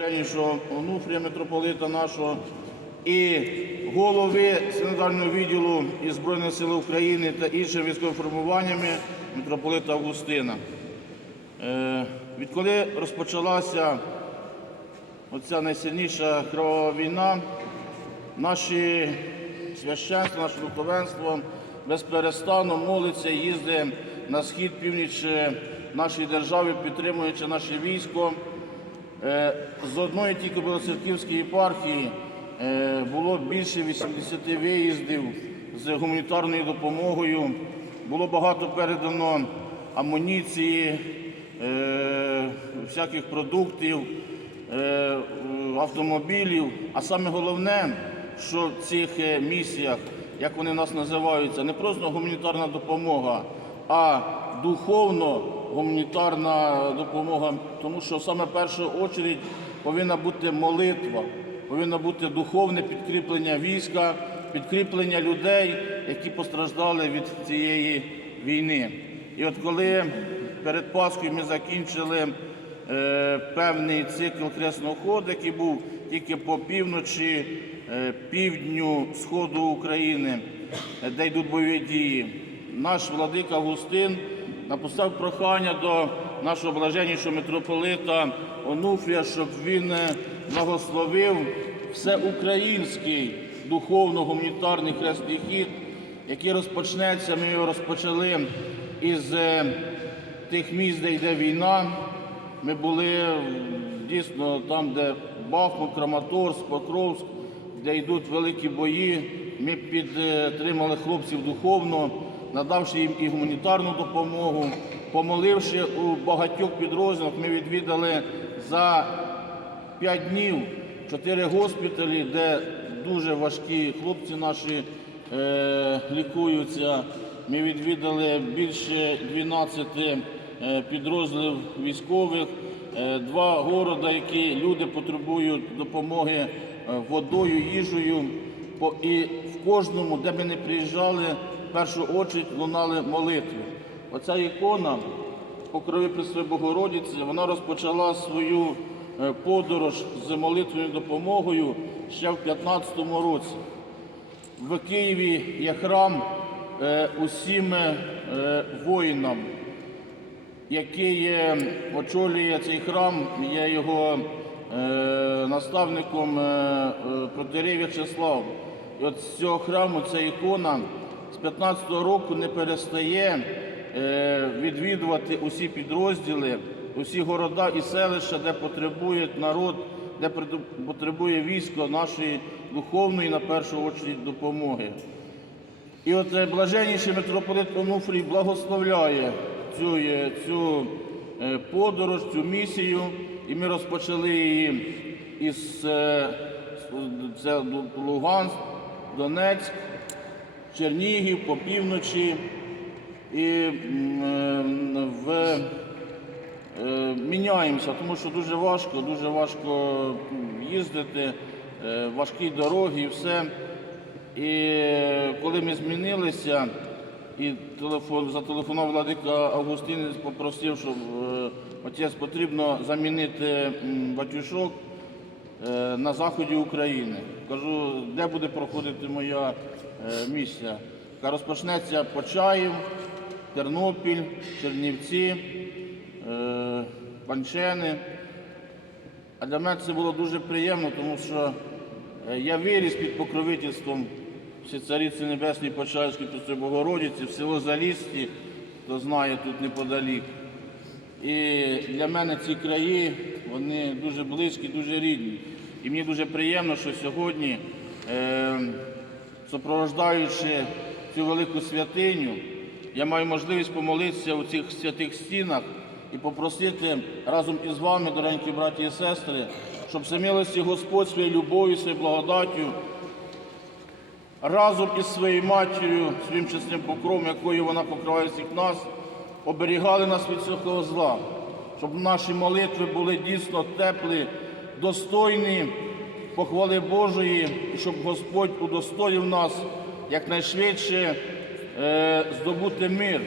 Женішого Онуфрія митрополита нашого і голови синодального відділу із Збройних сил України та іншими військовими формуваннями митрополита Августина. Е, Відколи розпочалася оця найсильніша кровава війна, наші священство, наше духовенство безперестанно молиться, їздить на схід, північ нашої держави, підтримуючи наше військо. Е, З одної тільки Білоцерківської єпархії е, було більше 80 виїздів з гуманітарною допомогою. Було багато передано амуніції, е, всяких продуктів, автомобілів. А саме головне, що в цих місіях, як вони нас називаються, не просто гуманітарна допомога, а духовно гуманітарна допомога, тому що саме першу очередь повинна бути молитва, повинно бути духовне підкріплення війська, підкріплення людей, які постраждали від цієї війни. І от коли перед Пасхою ми закінчили е, певний цикл кресного ходу, який був тільки по півночі, е, півдню, сходу України, де йдуть бойові дії. Наш владика Августин написав прохання до нашого блаженнішого митрополита Онуфрія, щоб він е, благословив всеукраїнський духовно-гуманітарний хресний хід, який розпочнеться. Ми його розпочали із е, тих місць, де йде війна. Ми були дійсно там, де Бахмут, Краматорськ, Покровськ, де йдуть великі бої. Ми підтримали хлопців духовно, надавши їм і гуманітарну допомогу. Помоливши у багатьох підрозділах, ми відвідали за п'ять днів чотири госпіталі, де дуже важкі хлопці наші е, лікуються. Ми відвідали більше 12 е, підрозділів військових, е, два города, які люди потребують допомоги е, водою, їжею. І в кожному, де ми не приїжджали, першу очередь лунали молитви. Оця ікона Покрови Пресвятої Богородиці, вона розпочала свою е, подорож з молитвою допомогою ще в 15-му році. В Києві є храм е, усім е, воїнам, який очолює цей храм, є його наставником е, В'ячеслав. І от з цього храму ця ікона з 15-го року не перестає е, відвідувати усі підрозділи, усі города і селища, де потребує народ, де потребує військо нашої духовної на першу чергу допомоги. І от е, блаженніший митрополит Онуфрій благословляє цю, е, цю подорож, цю місію, і ми розпочали її із це Луганськ, Донецьк, Чернігів по півночі. І е, в, е, міняємося, тому що дуже важко, дуже важко їздити, е, важкі дороги і все. І коли ми змінилися, і телефон, зателефонував владика Августин, попросив, щоб отець потрібно замінити батюшок на заході України. Кажу, де буде проходити моя е, місія? Розпочнеться Почаїв, Тернопіль, Чернівці, е, Панчени. А для мене це було дуже приємно, тому що е, я виріс під покровительством Всецариці Небесної Почаївської Богородиці в село Залісті, хто знає тут неподалік. І для мене ці краї вони дуже близькі, дуже рідні. І мені дуже приємно, що сьогодні, е, супроводжуючи цю велику святиню, я маю можливість помолитися у цих святих стінах і попросити разом із вами, доренькі браті і сестри, щоб всемилості Господь своєю любов'ю, своєю благодаттю разом із своєю матір'ю, своїм чесним покровом, якою вона покриває всіх нас, оберігали нас від всякого зла, щоб наші молитви були дійсно теплі, достойні похвали Божої, і щоб Господь удостоїв нас якнайшвидше е, здобути мир.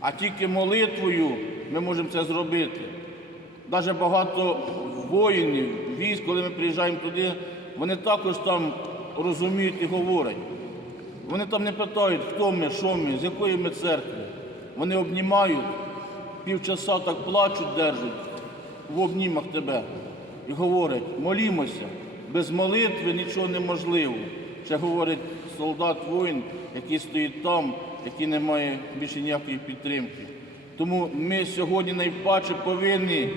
А тільки молитвою ми можемо це зробити. навіть багато воїнів, військ, коли ми приїжджаємо туди, вони також там розуміють і говорять. Вони там не питають, хто ми, що ми, з якої ми церкви. Вони обнімають, півчаса так плачуть, держать в обнімах тебе і говорять, молімося, без молитви нічого неможливо. Це говорить солдат воїн, який стоїть там, який не має більше ніякої підтримки. Тому ми сьогодні найпаче повинні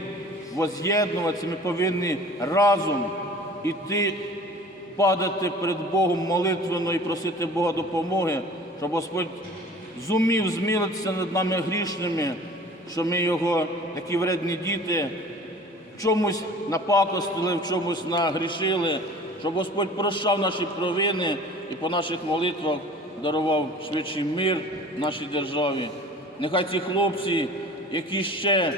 воз'єднуватися, ми повинні разом іти падати перед Богом молитвенно і просити Бога допомоги, щоб Господь зумів змілитися над нами грішними, що ми його, такі вредні діти, в чомусь напакостили, в чомусь нагрішили, щоб Господь прощав наші провини і по наших молитвах дарував швидший мир нашій державі. Нехай ці хлопці, які ще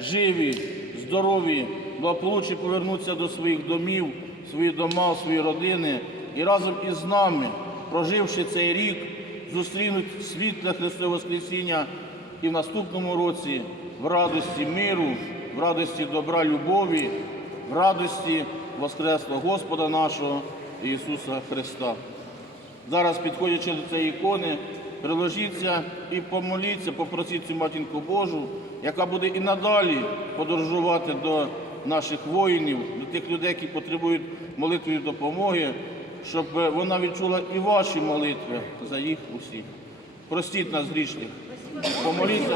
живі, здорові, благополучні повернуться до своїх домів, в свої дома, в свої родини і разом із нами, проживши цей рік, зустрінуть світле Христове Воскресіння і в наступному році в радості миру, в радості добра, любові, в радості Воскреслого Господа нашого Ісуса Христа. Зараз, підходячи до цієї ікони, приложіться і помоліться, попросіть цю матінку Божу, яка буде і надалі подорожувати до наших воїнів, до тих людей, які потребують молитви і допомоги, щоб вона відчула і ваші молитви за їх усіх. Простіть нас грішних. Помоліться.